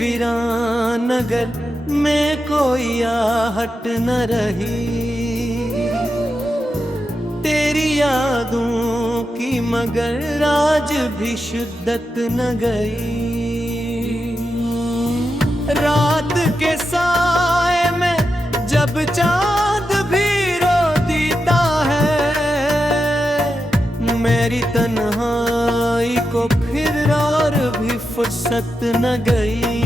वीरान नगर में कोई आहट न रही, तेरी यादों की मगर आज भी शिद्दत न गई। रात के साए में जब चांद भी रो देता है, मेरी तन्हाई को फिर और भी फुर्सत न गई।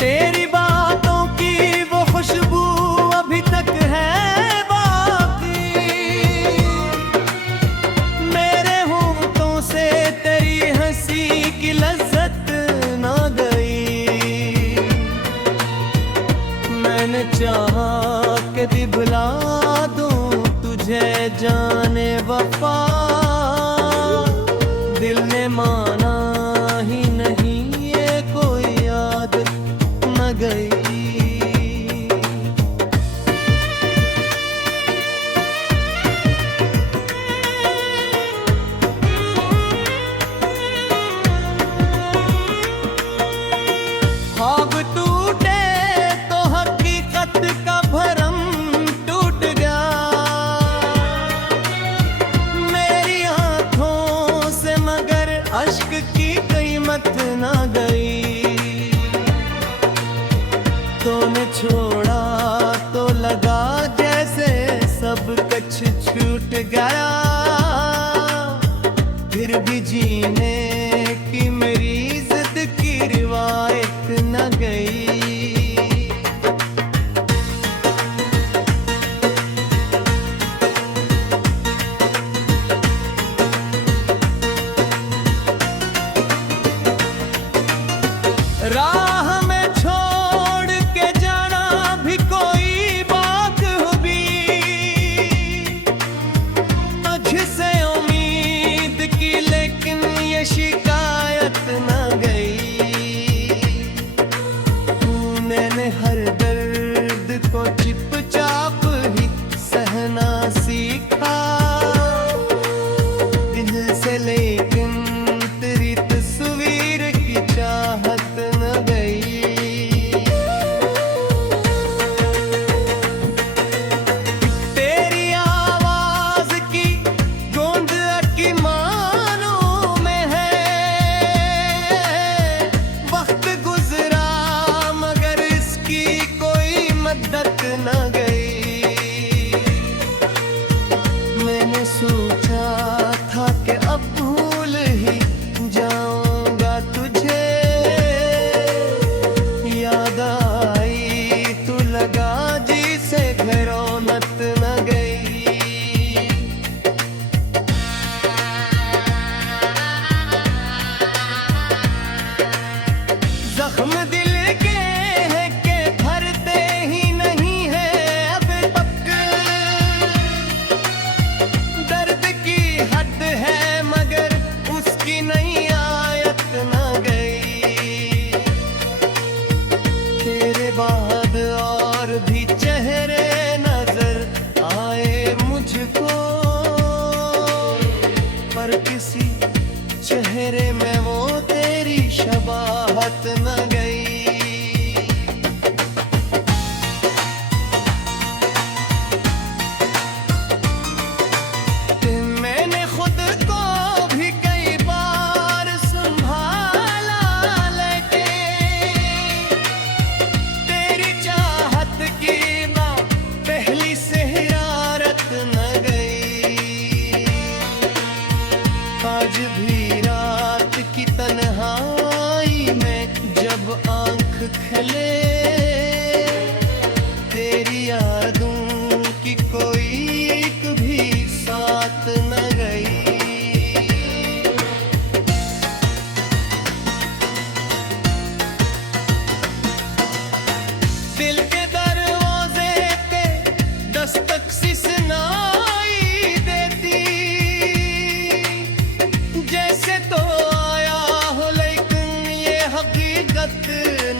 तेरी बातों की वो खुशबू अभी तक है बाकी, मेरे होठों से तेरी हंसी की लज्जत ना गई। मैंने चाहा कि भी भुला दूं तुझे जाने वफा, दिल ने माना ही नहीं, ये कोई आदत न गई। ख्वाब टूटे तो हकीकत का भरम टूट गया, मेरी आंखों से मगर अश्क की कीमत ना गई। तूने छोड़ा तो लगा जैसे सब कुछ छूट गया, फिर भी जीने की मेरी जिद की रिवायत न गई। राह में छोड़ के जाना भी कोई बात होगी, तुझसे उम्मीद की लेकिन ये शिकायत न गई। मैंने हर दर्द को चुपचाप ही सहना सीखा दिल से, लेकिन तेरी तस्वीर की चाहत न गई। तेरी आवाज की गूंज की मानों में है, वक्त गुजरा मगर इसकी कोई मदद न गई। मैंने सोचा था कि अब भूल ही जाऊंगा तुझे, याद आई तू लगा जी से घरौनत न गई। जख्म दिल के हैं कि भरते ही नहीं है अब तक, दर्द की हद है मगर उसकी नई आयत न गई। तेरे बाद और भी चेहरे नजर आए मुझको, पर किसी चेहरे में वो तेरी शबाहत न गई। मैंने खुद को भी कई बार संभाला, लेकिन तेरी चाहत की बात पहली से हिरारत न गई। आज भी रात की तन्हाई में जब आंख खले, तेरी यादों की कोई एक भी साथ न गई। दिल के दरवाजे पे दस्तक सी सुनाई देती, जैसे तो आया हो लेकिन ये हकीकत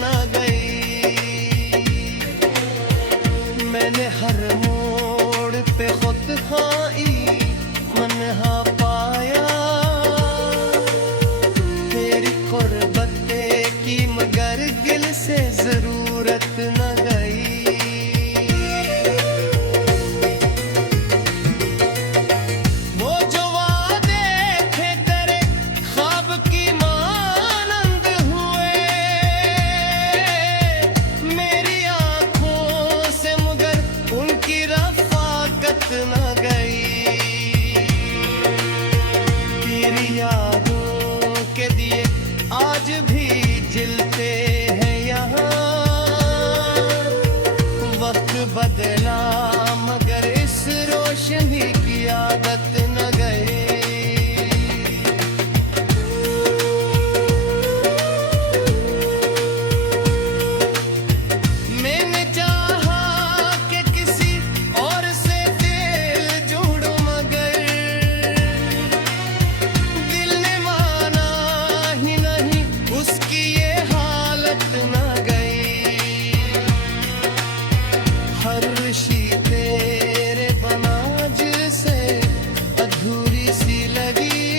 न गई। आज भी जिलते हैं यहाँ। वक्त बदला मगर इस रोशनी की आदत न गई। मैंने चाहा कि किसी और से दिल जोड़ूं मगर दिल ने माना ही नहीं, उसकी ये हालत न गई। हर ऋषि तेरे बना जिसे अधूरी सी लगी।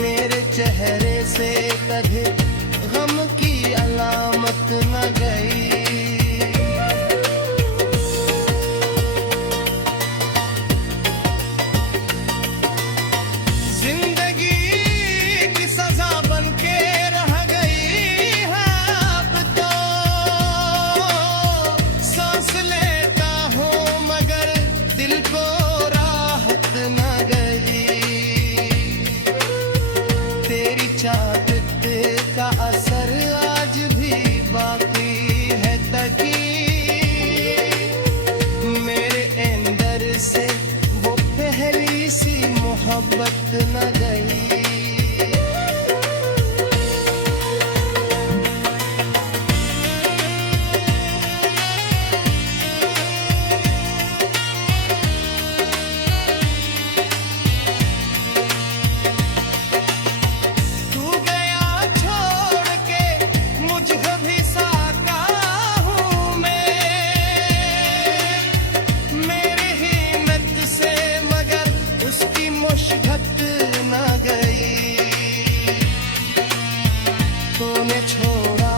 मेरे चेहरे से कभी गम की अलामत न गई। जिंदगी की सजा बन के रह गई है अब तो। सांस लेता हूँ मगर दिल को राहत न गई। तेरी चाहत का असर आज भी बाकी है तकी। मेरे अंदर से वो पहली सी मोहब्बत न गई। तू गया छोड़ के मुझको भी साका हूँ मैं। मेरी हिम्मत से मगर उसकी मुश्किल न गई। तूने छोड़ा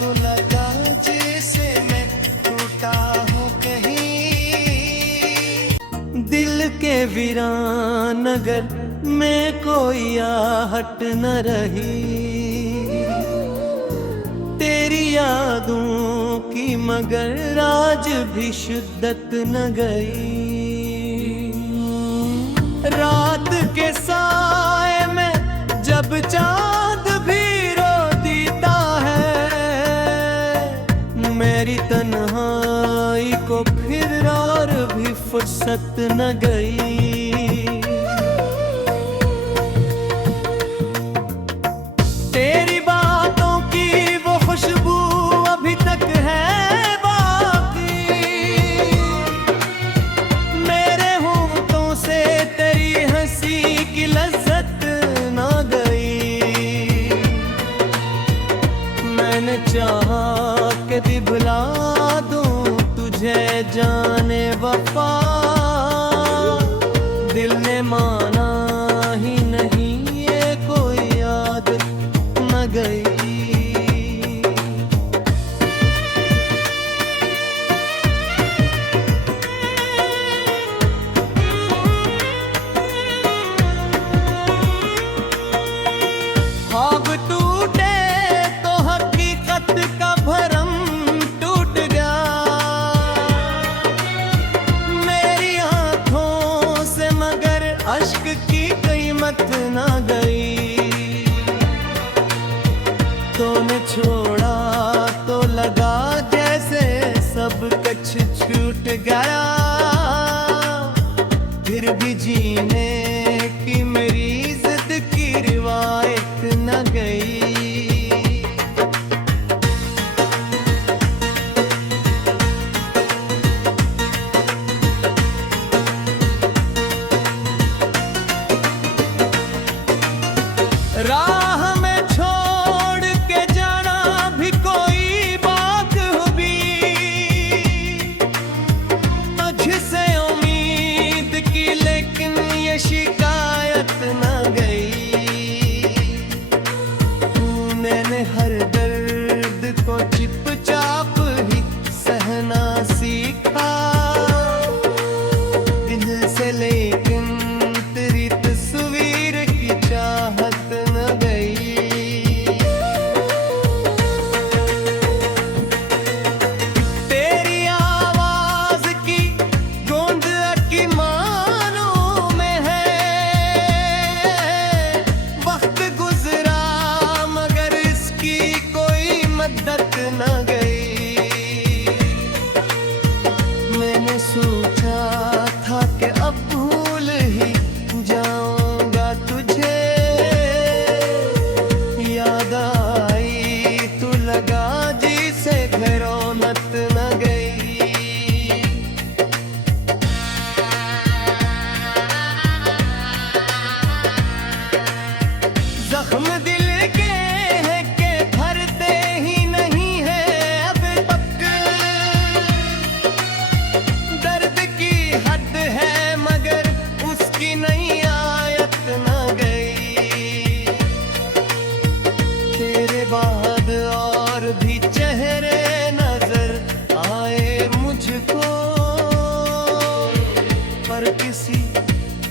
तो लगा जैसे मैं टूटा हूँ कहीं। दिल के वीरान नगर में कोई आहट न रही। तेरी यादों की मगर आज भी शिद्दत न गई। रात के साए में जब चांद भी रो देता है। मेरी तन्हाई को फिर और भी फुर्सत न गई। तेरी बातों की वो खुशबू अभी तक है बाकी। मेरे होंठों से तेरी हंसी की लज्जत ना गई। मैंने चाहा कि दिखला दूं तुझे जाने वफा। हम दिल के हैं के भरते ही नहीं है अब तक। दर्द की हद है मगर उसकी नई आयत न गई। तेरे बाद और भी चेहरे नजर आए मुझको, पर किसी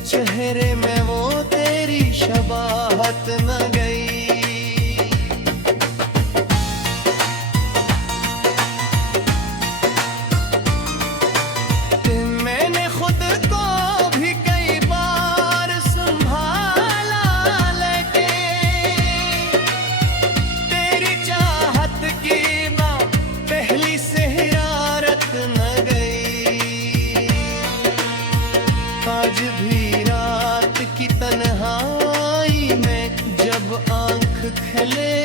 चेहरे में वो तेरी शबाहत न गई। मैंने खुद को भी कई बार संभाला, लेकिन तेरी चाहत की बात पहली से हिरारत न गई। आज भी रात की तन्हाई में जब आंख खले,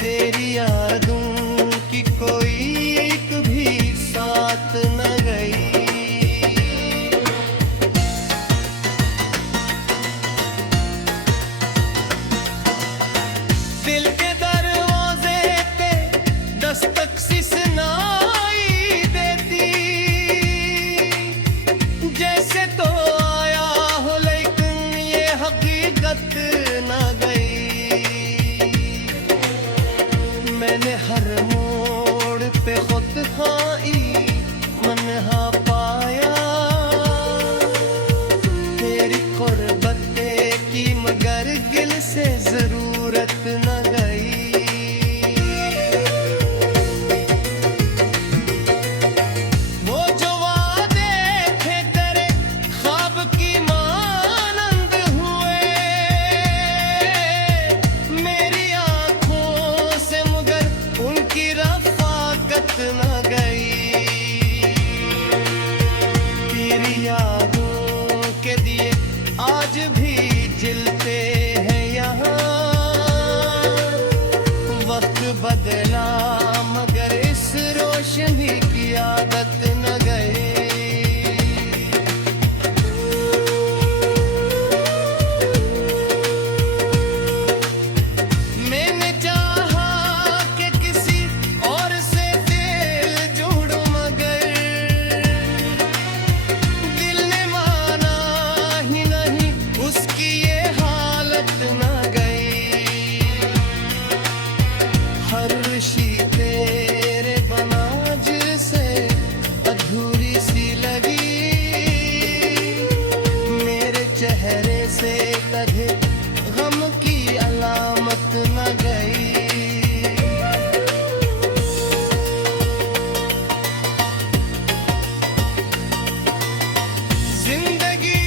तेरी यादों की कोई एक भी साथ न गई। दिल के दरवाजे पे दस्तक सिसनाई देती, जैसे तो आया हो लेकिन ये हकीकत न गई। मैंने हर मोड़ पे खुद खाई मनहा पाया, तेरी कुर्बते की मगर दिल से जरूरत न गई। वो जो वादे थे तेरे ख्वाब की मानंद हुए मेरी आंखों से, मगर उनकी रफाकत न गई। तेरी यादों के दिए आज भी जलते हैं यहाँ। वक्त बदला मगर इस रोशनी की आदत न गई। मैंने चाहा कि किसी और से दिल जोड़ूं मगर दिल ने माना ही नहीं, उसकी ये हालत न गई। हर शी तेरे बना जिसे अधूरी सी लगी, मेरे चेहरे से कभी गम की अलामत न गई। जिंदगी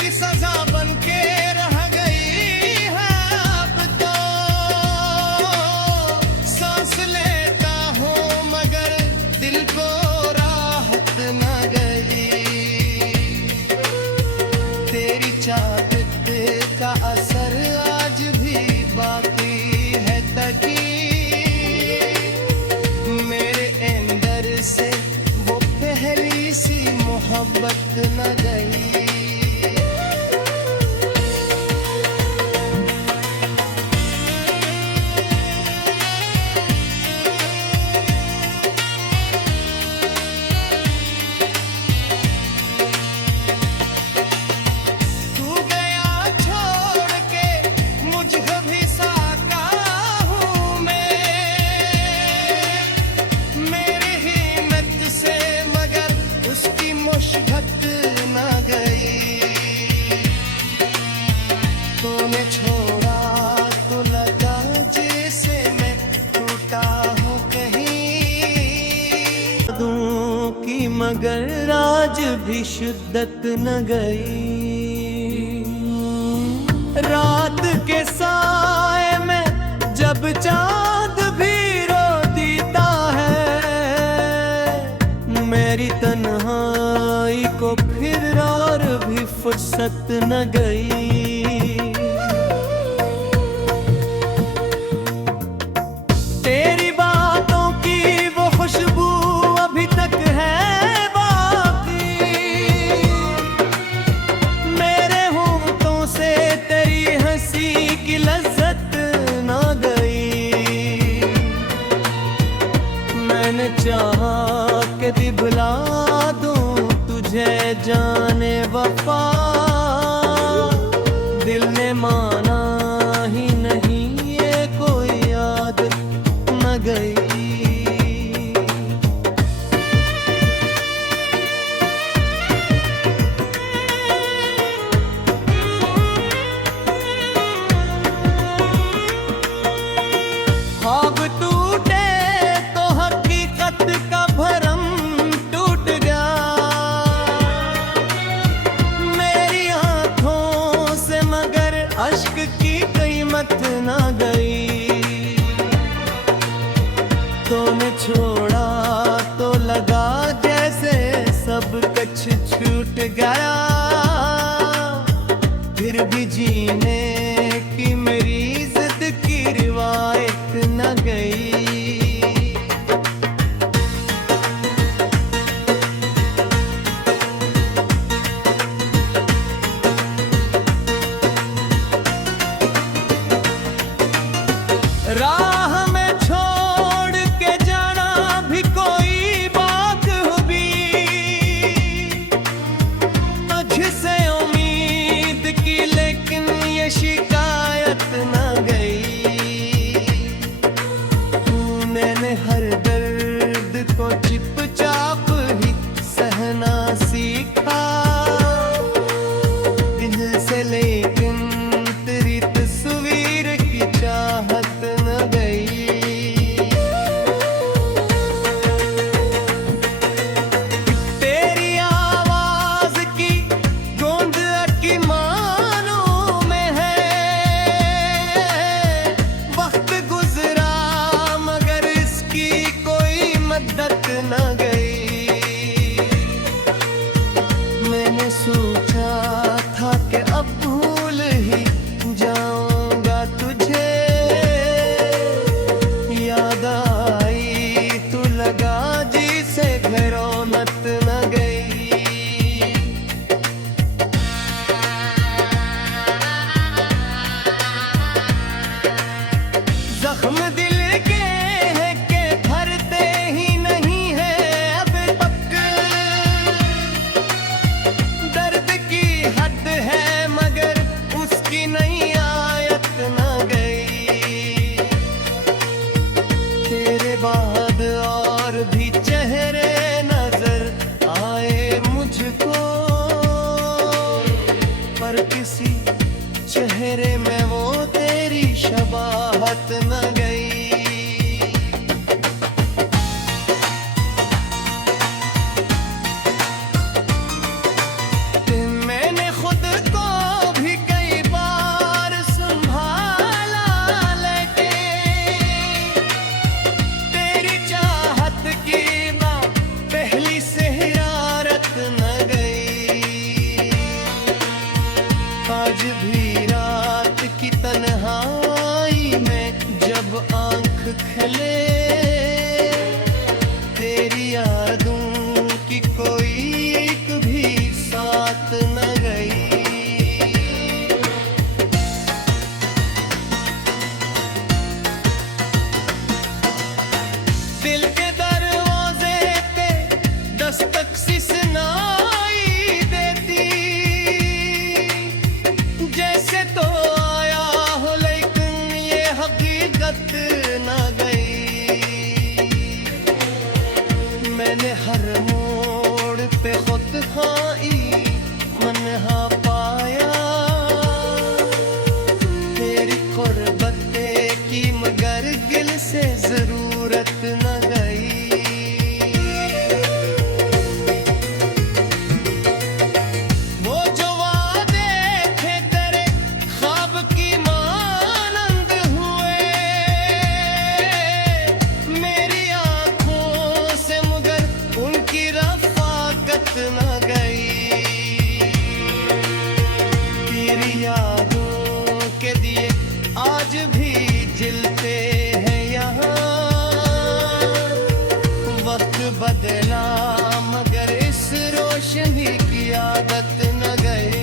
की सजा बन के रह गई है अब तो, सांस लेता हूँ मगर दिल को राहत न गई। तेरी चाहत का असर आज भी बाकी है तकी, मेरे अंदर से वो पहली सी मोहब्बत न गई। तू गया छोड़ के मुझको भी साका हूँ मैं, मेरी हिम्मत से मगर उसकी मुश्किल न गई। तूने छोड़ा तो लगा जैसे मैं टूटा हूँ कहीं। दूं की मगर आज भी शिद्दत न गई। रात के साए में जब चांद भी रो देता है, मेरी तन्हाई को फिर और भी फुर्सत न गई। तेरी बातों की वो खुशबू अभी तक है बाकी, मेरे होंठों से तेरी माना ही नहीं ये कोई आदत न गई। ख्वाब टूटे तो हकीकत का भरम टूट गया। मेरी आंखों से मगर अश्क की कीमत ना गई। तूने छोड़ा तो लगा जैसे सब कुछ छूट गया। फिर भी जीने की मेरी जिद की रिवायत न गई। राह में छोड़ के जाना भी कोई बात हुई। तुझसे उम्मीद की लेकिन ये शिकायत न गई। मैंने हर दर्द को चुपचाप ही सहना सीखा दिल से, लेकिन तेरी तस्वीर की चाहत न गई। तेरी आवाज की गूंज की मानों में है। वक्त गुजरा मगर इसकी कोई मदद न गई। मैंने सोचा था कि अब भूल ही जाऊंगा तुझे। याद आई तू लगा जी से घरौनत न गई। जख्म दिल के हैं कि भरते ही नहीं है अब तक। दर्द की हद है मगर उसकी नई आयत न गई। तेरे बाद और भी चेहरे नजर आए मुझको, पर किसी चेहरे में वो तेरी शबाहत न गई। मैंने खुद को भी कई बार संभाला, लेकिन तेरी चाहत की बात पहली से हिरारत न गई। आज भी रात की तन्हाई में जब आंख खले, तेरी यादों की कोई एक भी साथ न गई। दिल के दरवाजे पे दस्तक सी सुनाई देती। जैसे तो आया हो लेकिन ये हकीकत न गई। मैंने हर मोड़ पे खुद खाई मनहा पाया। तेरी कुर्बते की मगर गिल से जरूरत न गई। वो जो वादे थे तेरे ख्वाब की मानंद हुए। मेरी आंखों से मगर उनकी रफाकत न गई। तेरी यादों के दिए आज भी जलते हैं यहाँ। वक्त बदला मगर इस रोशनी की आदत न गई।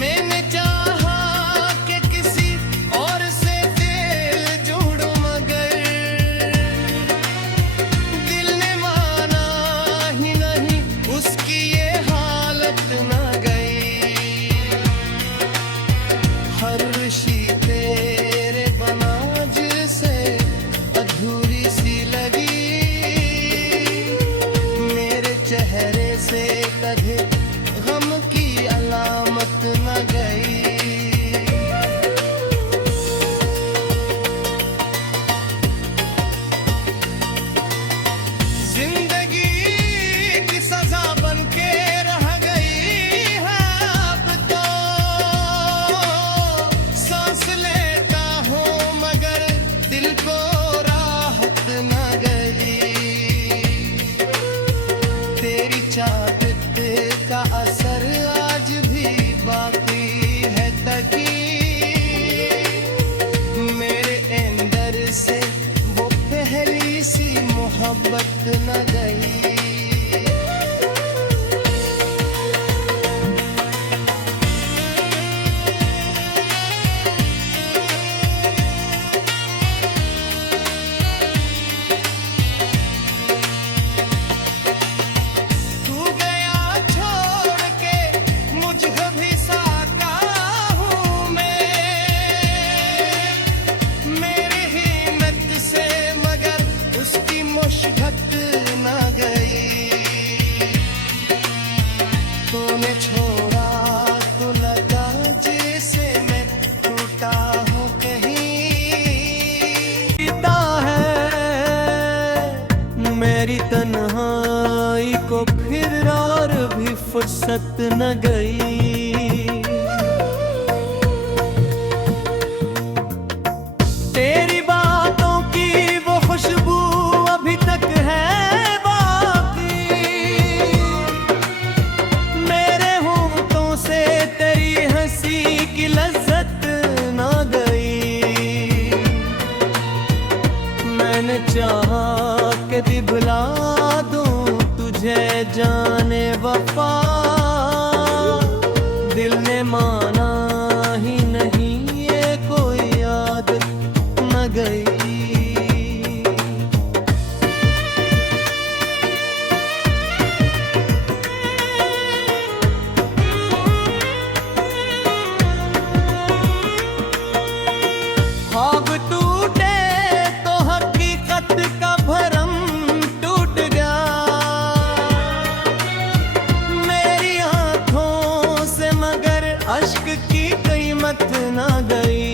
मैंने चाहा कि किसी और से दिल जोड़ूं मगर दिल ने माना चेहरे से कभी गम की अलामत न गई। जिंदगी की सजा बन के रह गई है अब तो, सांस लेता हूँ मगर दिल को राहत न गई। तेरी चाहत का असर आज भी बाकी है तकी, मेरे अंदर से वो पहली सी मोहब्बत न गई। तू गया छोड़ के मुझको भी साका हूँ मैं, मेरी हिम्मत से मगर उसकी मुश्किल न गई। तूने छोड़ा तो लगा जैसे मैं टूटा हूँ कहीं। पीता है मेरी तन्हाई को फिर और भी फुर्सत न गई। तेरी बातों की वो खुशबू अभी तक है बाकी, मेरे होंठों से तेरी हंसी की लज्जत ना गई। मैंने चाहा कि दिखला दूं तुझे जाने वफा, दिल ने माना ही नहीं, ये कोई आदत न गई। ख्वाब टूटे तो हकीकत का भरम टूट गया, मेरी आंखों से मगर अश्क की कीमत ना गई।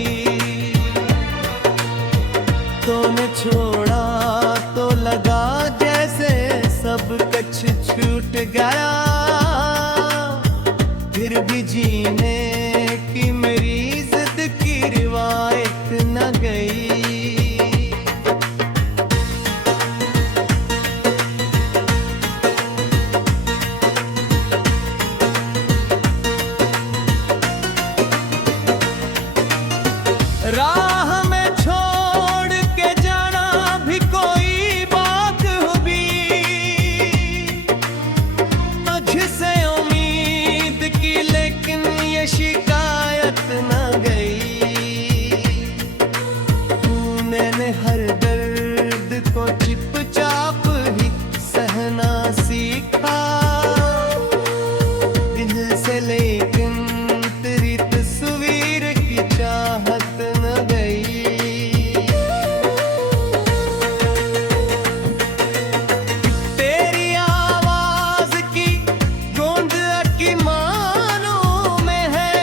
तूने छोड़ा तो लगा जैसे सब कुछ छूट गया, फिर भी जीने की मेरी जिद की रिवायत न गई। राह में छोड़ के जाना भी कोई बात होगी, तुझसे उम्मीद की लेकिन ये शिकायत न गई। मैंने हर दर्द को चुपचाप ही सहना सीखा दिल से, लेकिन तेरी तस्वीर की चाहत न गई। तेरी आवाज की गूंज की मानों में है,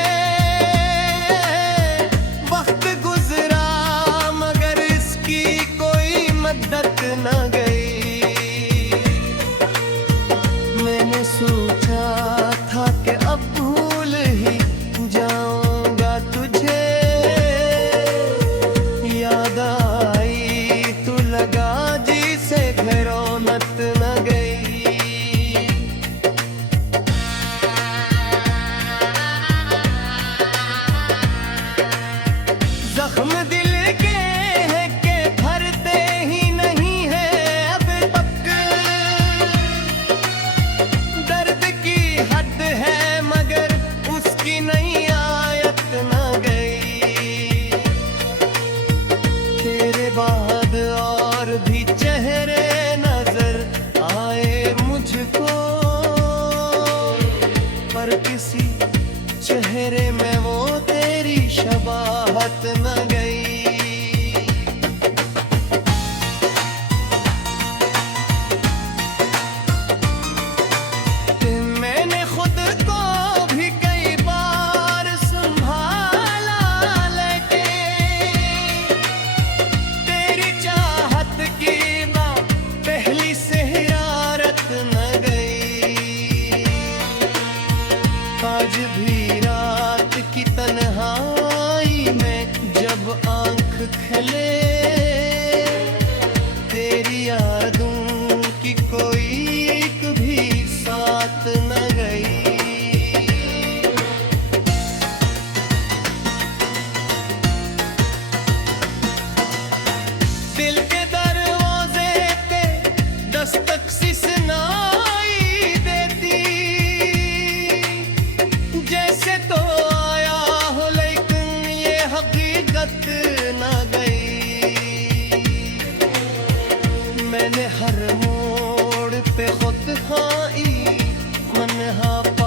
वक्त गुजरा मगर इसकी कोई मदद न गई। मैंने सोचा था कि अब भूल ही जाऊंगा तुझे, याद आई तू लगा जी से घरौनत न गई। जख्म दिल के हैं कि भरते ही नहीं है अब तक, दर्द की हद है मगर उसकी नई आयत न गई। तेरे बाद और भी चेहरे नजर आए मुझको, पर किसी चेहरे में वो तेरी शबाहत न गई। तन्हाई मन हा